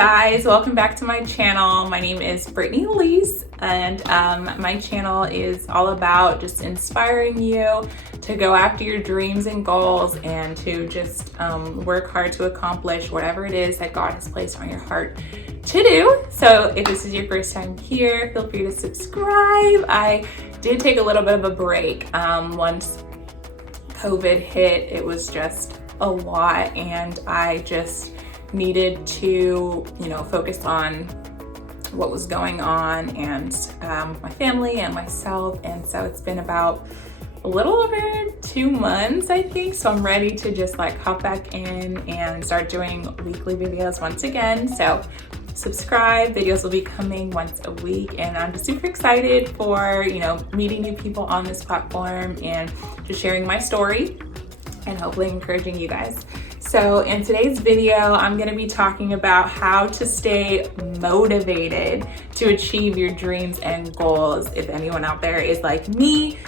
guys, welcome back to my channel. My name is Brittany Elise, and my channel is all about just inspiring you to go after your dreams and goals and to just work hard to accomplish whatever it is that God has placed on your heart to do. So if this is your first time here, feel free to subscribe. I did take a little bit of a break once COVID hit. It was just a lot, and I just needed to, focus on what was going on and my family and myself. And so it's been about a little over 2 months, I think. So I'm ready to just hop back in and start doing weekly videos once again. So subscribe, videos will be coming once a week, and I'm just super excited for, meeting new people on this platform and just sharing my story and hopefully encouraging you guys. So in today's video, I'm going to be talking about how to stay motivated to achieve your dreams and goals. If anyone out there is like me,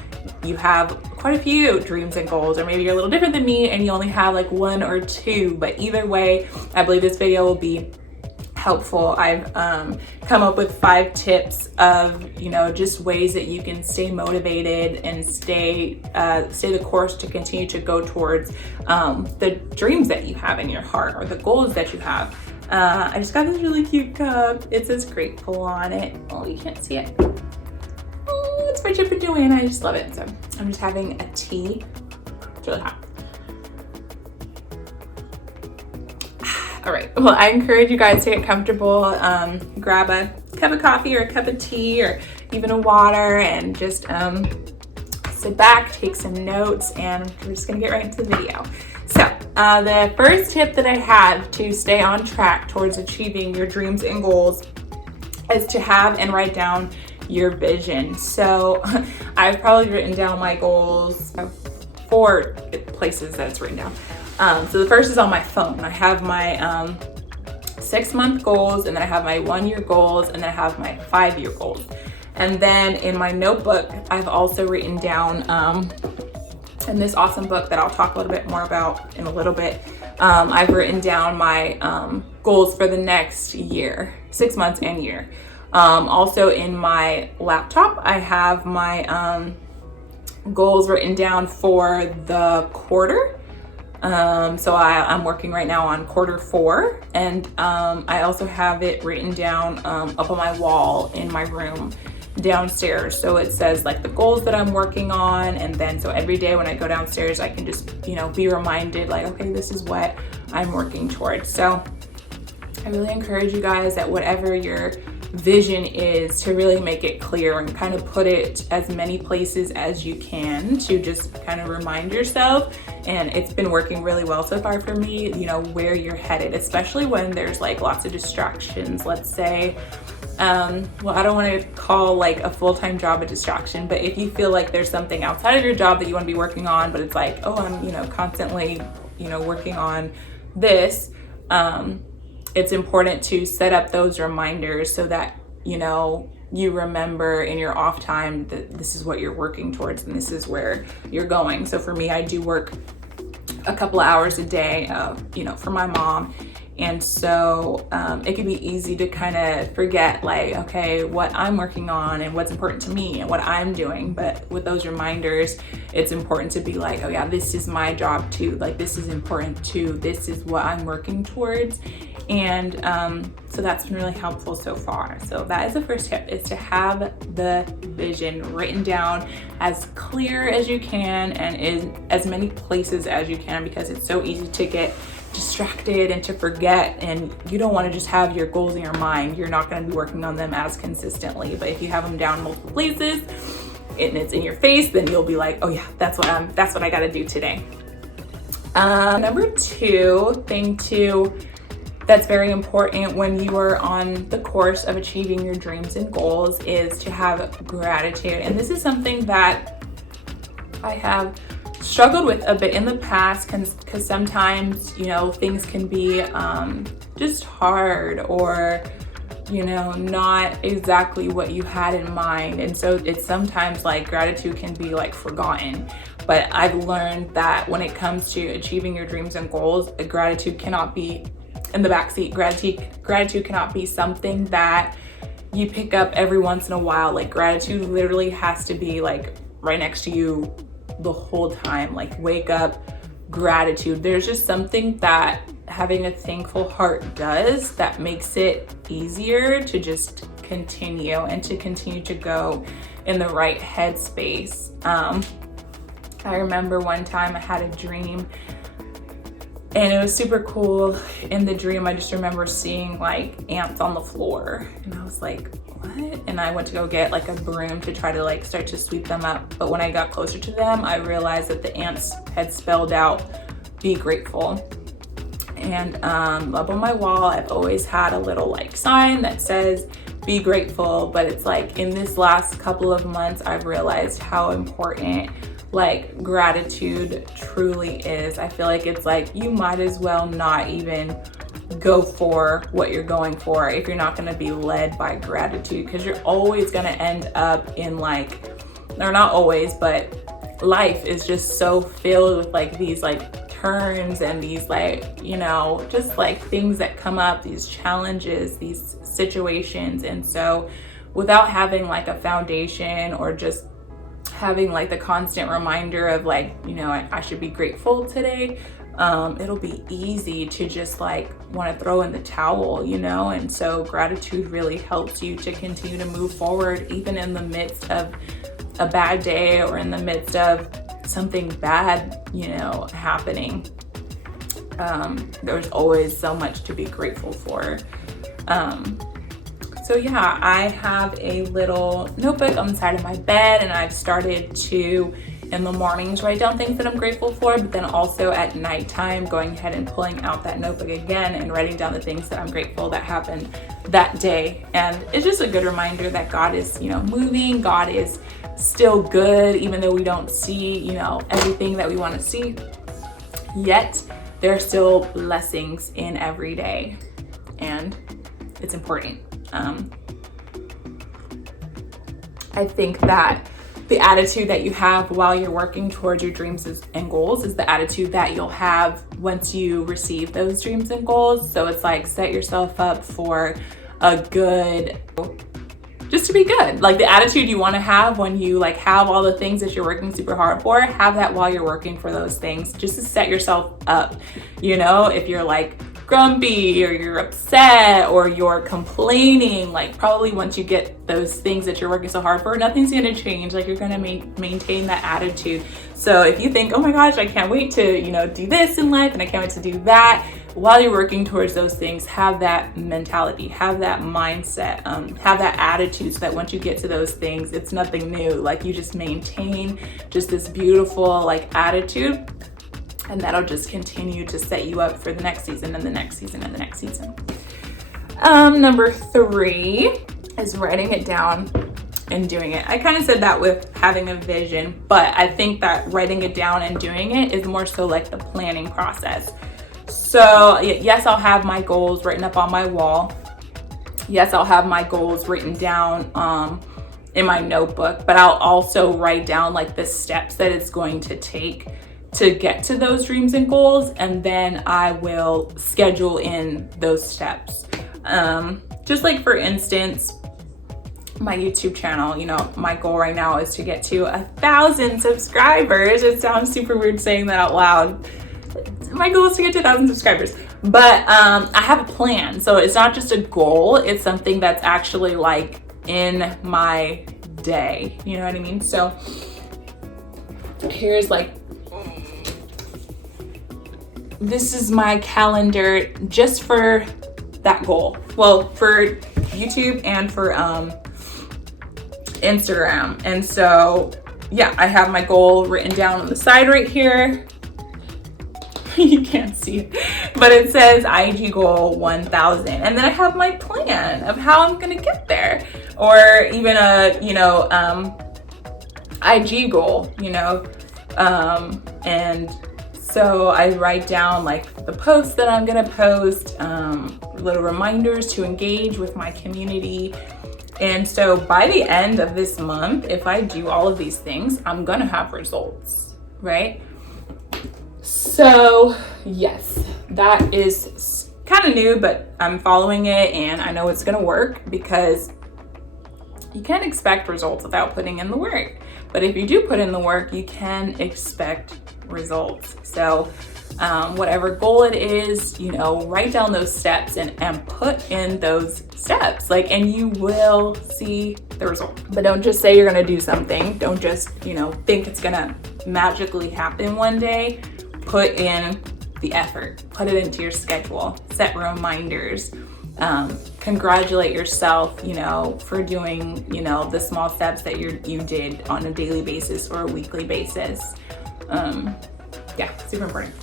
you have quite a few dreams and goals, or maybe you're a little different than me and you only have one or two, but either way, I believe this video will be helpful. I've come up with 5 tips of just ways that you can stay motivated and stay the course to continue to go towards the dreams that you have in your heart or the goals that you have. I just got this really cute cup. It says grateful on it. Oh, you can't see it. Oh, it's by Chipper Joanna. I just love it. So I'm just having a tea. It's really hot. All right, well, I encourage you guys to get comfortable, grab a cup of coffee or a cup of tea or even a water, and just sit back, take some notes, and we're just gonna get right into the video. So the first tip that I have to stay on track towards achieving your dreams and goals is to have and write down your vision. So I've probably written down my goals, 4 places that it's written down. So the first is on my phone. I have my 6-month goals, and then I have my 1-year goals, and then I have my 5-year goals. And then in my notebook, I've also written down, in this awesome book that I'll talk a little bit more about in a little bit, I've written down my goals for the next year, 6 months and year. Also in my laptop, I have my goals written down for the quarter. So I'm working right now on quarter 4, and I also have it written down up on my wall in my room downstairs. So it says the goals that I'm working on, and then so every day when I go downstairs, I can just be reminded okay, this is what I'm working towards. So I really encourage you guys that whatever your vision is, to really make it clear and kind of put it as many places as you can to just kind of remind yourself. And it's been working really well so far for me, where you're headed, especially when there's lots of distractions. Let's say, well, I don't want to call a full-time job a distraction, but if you feel like there's something outside of your job that you want to be working on, but it's oh, I'm, constantly, working on this, it's important to set up those reminders so that, you remember in your off time that this is what you're working towards and this is where you're going. So for me, I do work a couple of hours a day, for my mom. And so it can be easy to kind of forget okay, what I'm working on and what's important to me and what I'm doing. But with those reminders, it's important to be oh yeah, this is my job too. This is important too. This is what I'm working towards. And so that's been really helpful so far. So that is the first tip, is to have the vision written down as clear as you can and in as many places as you can, because it's so easy to get distracted and to forget, and you don't want to just have your goals in your mind. You're not going to be working on them as consistently. But if you have them down in multiple places and it's in your face, then you'll be oh yeah, that's what I got to do today. Number 2 thing that's very important when you are on the course of achieving your dreams and goals is to have gratitude. And this is something that I have struggled with a bit in the past, because sometimes things can be just hard, or not exactly what you had in mind. And so it's sometimes gratitude can be forgotten. But I've learned that when it comes to achieving your dreams and goals, gratitude cannot be in the backseat. Gratitude cannot be something that you pick up every once in a while. Like gratitude literally has to be like right next to you the whole time. Like wake up, gratitude. There's just something that having a thankful heart does that makes it easier to just continue and to continue to go in the right headspace. I remember one time I had a dream and it was super cool. In the dream, I just remember seeing like ants on the floor and I was like, what? And I went to go get like a broom to try to like start to sweep them up. But when I got closer to them, I realized that the ants had spelled out, be grateful. And up on my wall, I've always had a little like sign that says, be grateful. But it's like in this last couple of months, I've realized how important like gratitude truly is. I feel like it's like you might as well not even go for what you're going for if you're not going to be led by gratitude, because you're always going to end up in like, or not always, but life is just so filled with like these like turns and these like, you know, just like things that come up, these challenges, these situations. And so without having like a foundation or just having like the constant reminder of like, you know, I should be grateful today, it'll be easy to just like want to throw in the towel, you know. And so gratitude really helps you to continue to move forward even in the midst of a bad day or in the midst of something bad, you know, happening. There's always so much to be grateful for. So yeah, I have a little notebook on the side of my bed, and I've started to, in the mornings, write down things that I'm grateful for, but then also at nighttime going ahead and pulling out that notebook again and writing down the things that I'm grateful that happened that day. And it's just a good reminder that God is, you know, moving. God is still good, even though we don't see, you know, everything that we want to see yet. There are still blessings in every day, and it's important. I think that the attitude that you have while you're working towards your dreams and goals is the attitude that you'll have once you receive those dreams and goals. So it's like set yourself up for a good, just to be good. Like the attitude you want to have when you like have all the things that you're working super hard for, have that while you're working for those things, just to set yourself up. You know, if you're like grumpy or you're upset or you're complaining, like probably once you get those things that you're working so hard for, nothing's going to change. Like you're going to maintain that attitude. So if you think, oh my gosh, I can't wait to, you know, do this in life and I can't wait to do that, while you're working towards those things, have that mentality, have that mindset, have that attitude, so that once you get to those things, it's nothing new. Like you just maintain just this beautiful like attitude, and that'll just continue to set you up for the next season and the next season and the next season. Number 3 is writing it down and doing it. I kind of said that with having a vision, but I think that writing it down and doing it is more so like the planning process. So yes, I'll have my goals written up on my wall. Yes, I'll have my goals written down in my notebook, but I'll also write down like the steps that it's going to take to get to those dreams and goals, and then I will schedule in those steps. Just like for instance, my YouTube channel, you know, my goal right now is to get to 1,000 subscribers. It sounds super weird saying that out loud. My goal is to get to 1,000 subscribers, but I have a plan. So it's not just a goal, it's something that's actually like in my day, you know what I mean? So here's like, this is my calendar just for that goal. Well, for YouTube and for Instagram. And so yeah, I have my goal written down on the side right here. You can't see it, but it says IG goal 1,000. And then I have my plan of how I'm gonna get there, or even a, you know, IG goal, you know, and so I write down like the posts that I'm gonna post, little reminders to engage with my community. And so by the end of this month, if I do all of these things, I'm gonna have results, right? So yes, that is kind of new, but I'm following it and I know it's gonna work, because you can't expect results without putting in the work. But if you do put in the work, you can expect results. So whatever goal it is, you know, write down those steps and put in those steps, like, and you will see the result. But don't just say you're gonna do something. Don't just, you know, think it's gonna magically happen one day. Put in the effort, put it into your schedule, set reminders, congratulate yourself, you know, for doing, you know, the small steps that you did on a daily basis or a weekly basis. Yeah, super important.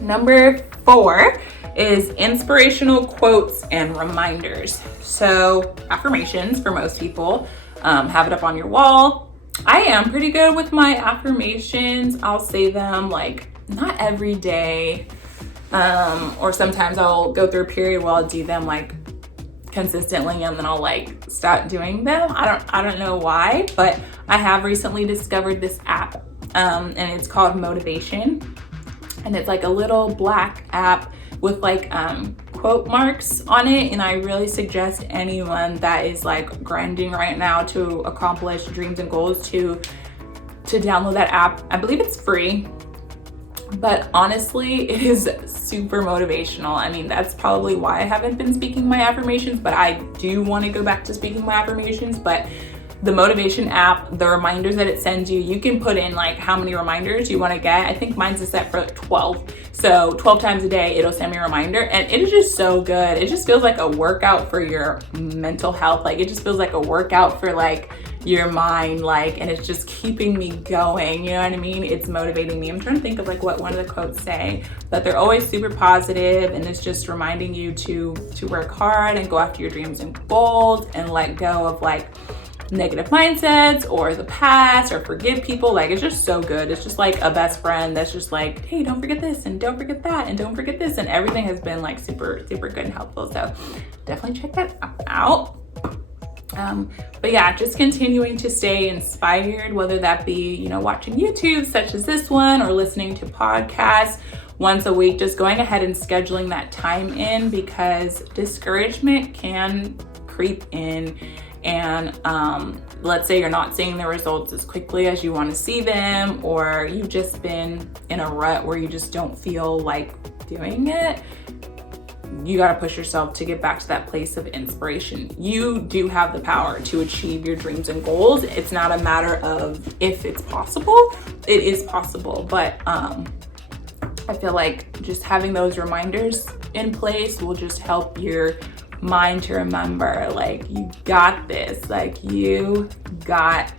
Number 4 is inspirational quotes and reminders. So affirmations for most people, have it up on your wall. I am pretty good with my affirmations. I'll say them like not every day, or sometimes I'll go through a period where I'll do them like consistently and then I'll like stop doing them. I don't know why, but I have recently discovered this app, and it's called Motivation. And it's like a little black app with like quote marks on it. And I really suggest anyone that is like grinding right now to accomplish dreams and goals to download that app. I believe it's free, but honestly, it is super motivational. I mean, that's probably why I haven't been speaking my affirmations, but I do want to go back to speaking my affirmations. But the Motivation app, the reminders that it sends you, you can put in like how many reminders you want to get. I think mine's is set for 12. So 12 times a day, it'll send me a reminder, and it is just so good. It just feels like a workout for your mental health. Like, it just feels like a workout for like your mind, like, and it's just keeping me going. You know what I mean? It's motivating me. I'm trying to think of like what one of the quotes say, but they're always super positive, and it's just reminding you to work hard and go after your dreams and goals and let go of like negative mindsets or the past, or forgive people. Like, it's just so good. It's just like a best friend that's just like, hey, don't forget this and don't forget that and don't forget this, and everything has been like super good and helpful. So definitely check that out. But yeah, just continuing to stay inspired, whether that be, you know, watching YouTube such as this one or listening to podcasts once a week. Just going ahead and scheduling that time in, because discouragement can creep in. And let's say you're not seeing the results as quickly as you want to see them, or you've just been in a rut where you just don't feel like doing it. You got to push yourself to get back to that place of inspiration. You do have the power to achieve your dreams and goals. It's not a matter of if it's possible. It is possible, but I feel like just having those reminders in place will just help your mind to remember, like, you got this, like, you got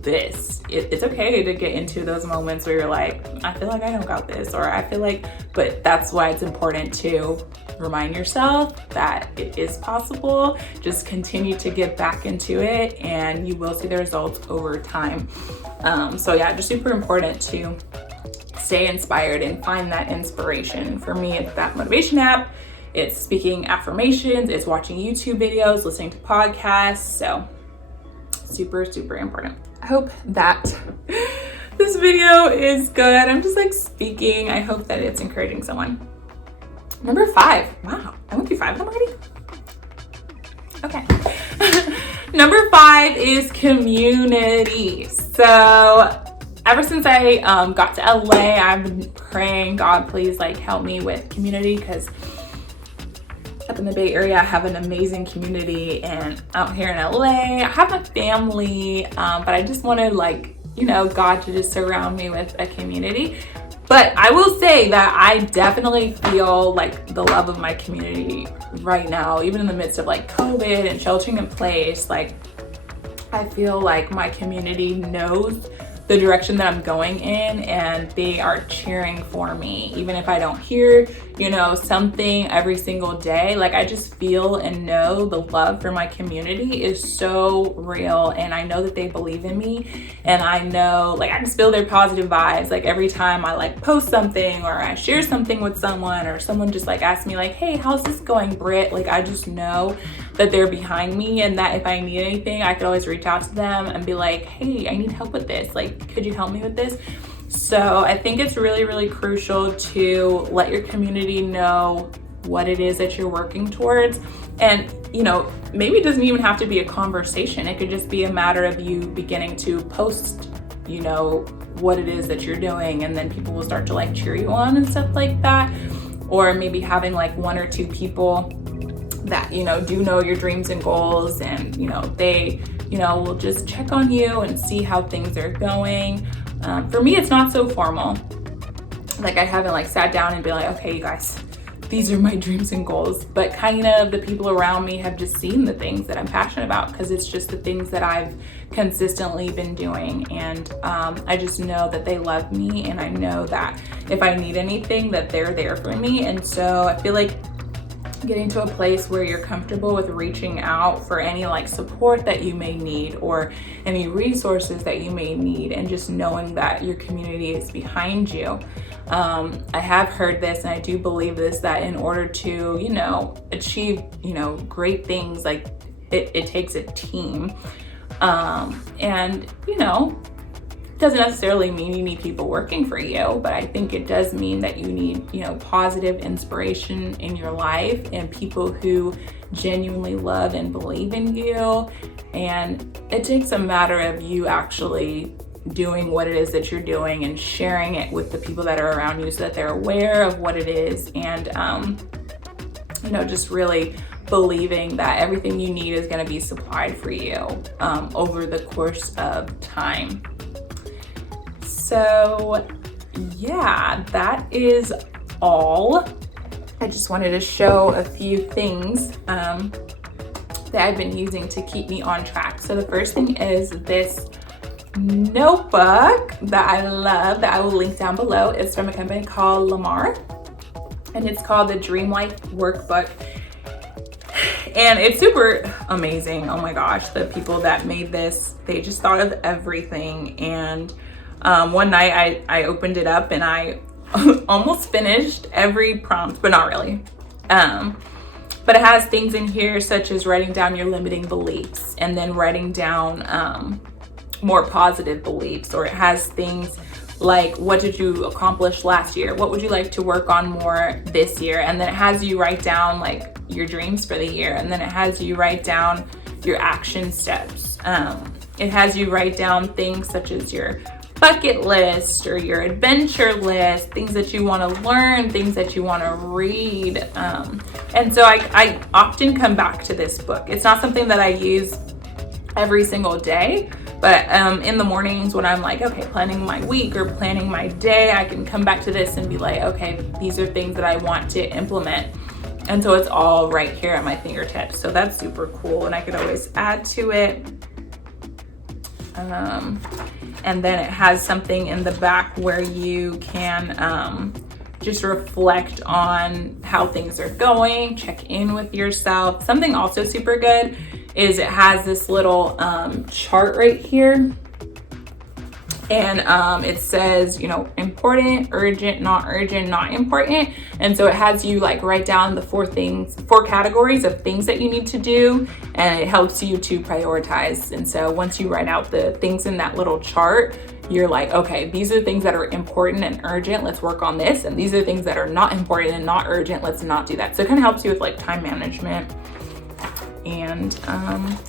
this. It's okay to get into those moments where you're like, I feel like I don't got this, or I feel like, but that's why it's important to remind yourself that it is possible. Just continue to get back into it and you will see the results over time. So yeah, just super important to stay inspired and find that inspiration. For me, it's that Motivation app. It's speaking affirmations, it's watching YouTube videos, listening to podcasts. So super important. I hope that this video is good. I'm just like speaking. I hope that it's encouraging someone. Number 5. Wow, I went through 5 of them already? Okay. Number 5 is community. So ever since I got to LA, I've been praying, God, please like help me with community, because up in the Bay Area, I have an amazing community, and out here in LA, I have a family, but I just wanted, like, you know, God to just surround me with a community. But I will say that I definitely feel like the love of my community right now, even in the midst of like COVID and sheltering in place. Like, I feel like my community knows the direction that I'm going in, and they are cheering for me, even if I don't hear, you know, something every single day. Like, I just feel and know the love for my community is so real, and I know that they believe in me, and I know, like, I just feel their positive vibes. Like, every time I like post something or I share something with someone, or someone just like asks me like, hey, how's this going, Britt? Like, I just know that they're behind me, and that if I need anything, I could always reach out to them and be like, hey, I need help with this. Like, could you help me with this? So I think it's really crucial to let your community know what it is that you're working towards. And, you know, maybe it doesn't even have to be a conversation. It could just be a matter of you beginning to post, you know, what it is that you're doing, and then people will start to like cheer you on and stuff like that. Or maybe having like 1 or 2 people that, you know, do know your dreams and goals, and, you know, they, you know, will just check on you and see how things are going. For me, it's not so formal. Like, I haven't like sat down and be like, okay, you guys, these are my dreams and goals, but kind of the people around me have just seen the things that I'm passionate about, because it's just the things that I've consistently been doing. And I just know that they love me, and I know that if I need anything, that they're there for me. And so I feel like getting to a place where you're comfortable with reaching out for any like support that you may need, or any resources that you may need, and just knowing that your community is behind you. I have heard this, and I do believe this, that in order to, you know, achieve, you know, great things, like it takes a team. And, you know, doesn't necessarily mean you need people working for you, but I think it does mean that you need, you know, positive inspiration in your life, and people who genuinely love and believe in you. And it takes a matter of you actually doing what it is that you're doing and sharing it with the people that are around you, so that they're aware of what it is, and you know, just really believing that everything you need is going to be supplied for you over the course of time. So yeah, that is all. I just wanted to show a few things that I've been using to keep me on track. So the first thing is this notebook that I love, that I will link down below. It's from a company called Lamar, and it's called the Dream Life Workbook. And it's super amazing. Oh my gosh, the people that made this, they just thought of everything. And one night I opened it up, and I almost finished every prompt, but not really. But it has things in here such as writing down your limiting beliefs, and then writing down more positive beliefs. Or it has things like, what did you accomplish last year? What would you like to work on more this year? And then it has you write down like your dreams for the year. And then it has you write down your action steps. It has you write down things such as your bucket list or your adventure list, things that you want to learn, things that you want to read. And so I often come back to this book. It's not something that I use every single day, but in the mornings when I'm like, okay, planning my week or planning my day, I can come back to this and be like, okay, these are things that I want to implement. And so it's all right here at my fingertips. So that's super cool, and I could always add to it. And then it has something in the back where you can just reflect on how things are going, check in with yourself. Something also super good is it has this little chart right here, and it says, you know, important, urgent, not important. And so it has you like write down the 4 categories of things that you need to do, and it helps you to prioritize. And so once you write out the things in that little chart, you're like, okay, these are things that are important and urgent, let's work on this. And these are things that are not important and not urgent, let's not do that. So it kind of helps you with like time management. And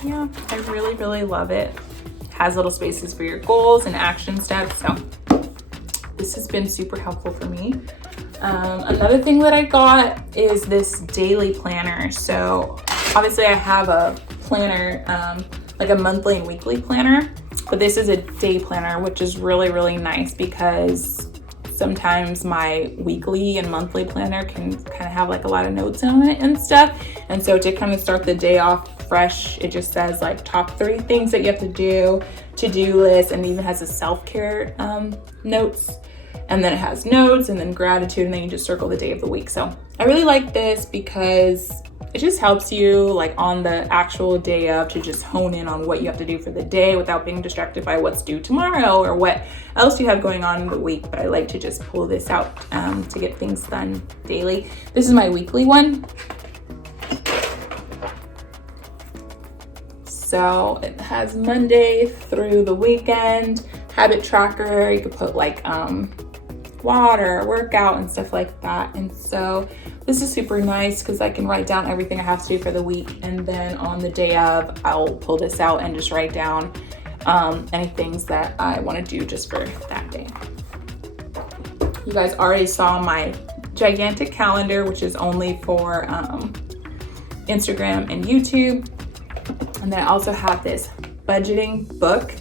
yeah, I really, really love it. Has little spaces for your goals and action steps. So this has been super helpful for me. Another thing that I got is this daily planner. So obviously I have a planner, like a monthly and weekly planner, but this is a day planner, which is really, really nice, because sometimes my weekly and monthly planner can kind of have like a lot of notes on it and stuff. And so to kind of start the day off fresh, it just says like top 3 things that you have to do, to-do list, and even has a self-care notes. And then it has notes and then gratitude, and then you just circle the day of the week. So I really like this because it just helps you like on the actual day of to just hone in on what you have to do for the day without being distracted by what's due tomorrow or what else you have going on in the week. But I like to just pull this out to get things done daily. This is my weekly one. So it has Monday through the weekend, habit tracker. You could put like water, workout, and stuff like that. And so this is super nice because I can write down everything I have to do for the week, and then on the day of, I'll pull this out and just write down any things that I want to do just for that day. You guys already saw my gigantic calendar, which is only for Instagram and YouTube. And then I also have this budgeting book,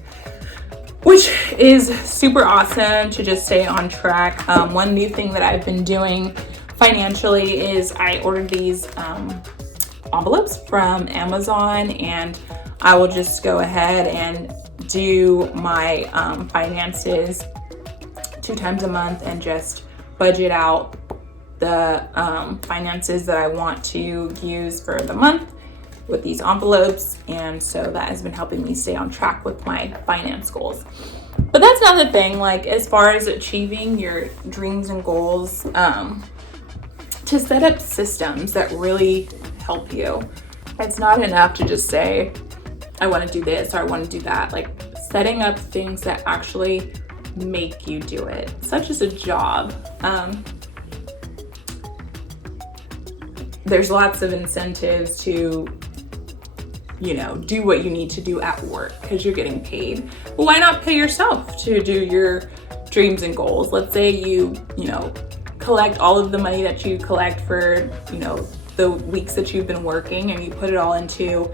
which is super awesome to just stay on track. One new thing that I've been doing financially is I ordered these envelopes from Amazon, and I will just go ahead and do my finances 2 times a month and just budget out the finances that I want to use for the month with these envelopes. And so that has been helping me stay on track with my finance goals. But that's not the thing, like as far as achieving your dreams and goals, to set up systems that really help you. It's not enough to just say, I want to do this or I want to do that. Like setting up things that actually make you do it, such as a job. There's lots of incentives to, you know, do what you need to do at work because you're getting paid. Well, why not pay yourself to do your dreams and goals? Let's say you know, collect all of the money that you collect for, you know, the weeks that you've been working, and you put it all into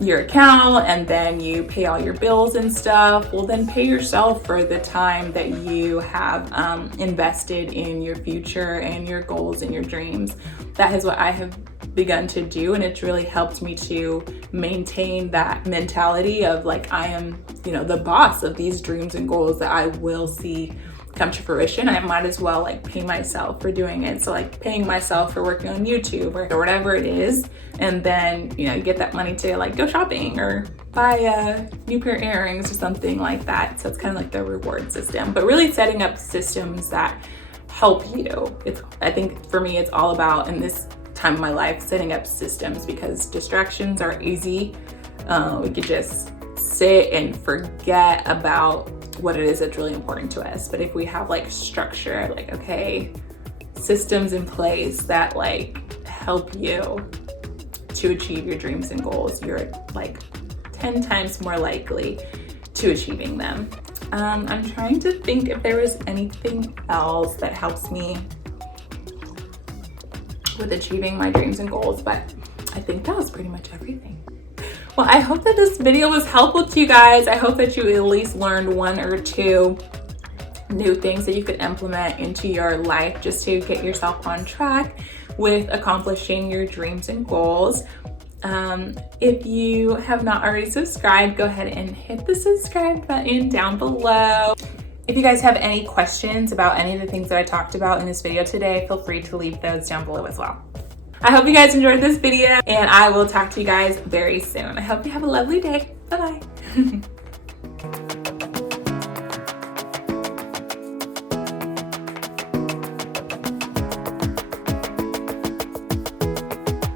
your account, and then you pay all your bills and stuff. Well, then pay yourself for the time that you have invested in your future and your goals and your dreams. That is what I have begun to do, and it's really helped me to maintain that mentality of like, I am, you know, the boss of these dreams and goals that I will see come to fruition. I might as well like pay myself for doing it. So like paying myself for working on YouTube or whatever it is, and then, you know, you get that money to like go shopping or buy a new pair of earrings or something like that. So it's kind of like the reward system, but really setting up systems that help you. I think for me, it's all about, in this time of my life, setting up systems, because distractions are easy. We could just sit and forget about what it is that's really important to us. But if we have like structure, like, okay, systems in place that like help you to achieve your dreams and goals, you're like 10 times more likely to achieving them. I'm trying to think if there was anything else that helps me with achieving my dreams and goals, but I think that was pretty much everything. Well, I hope that this video was helpful to you guys. I hope that you at least learned 1 or 2 new things that you could implement into your life just to get yourself on track with accomplishing your dreams and goals. If you have not already subscribed, go ahead and hit the subscribe button down below. If you guys have any questions about any of the things that I talked about in this video today, feel free to leave those down below as well. I hope you guys enjoyed this video, and I will talk to you guys very soon. I hope you have a lovely day. Bye-bye.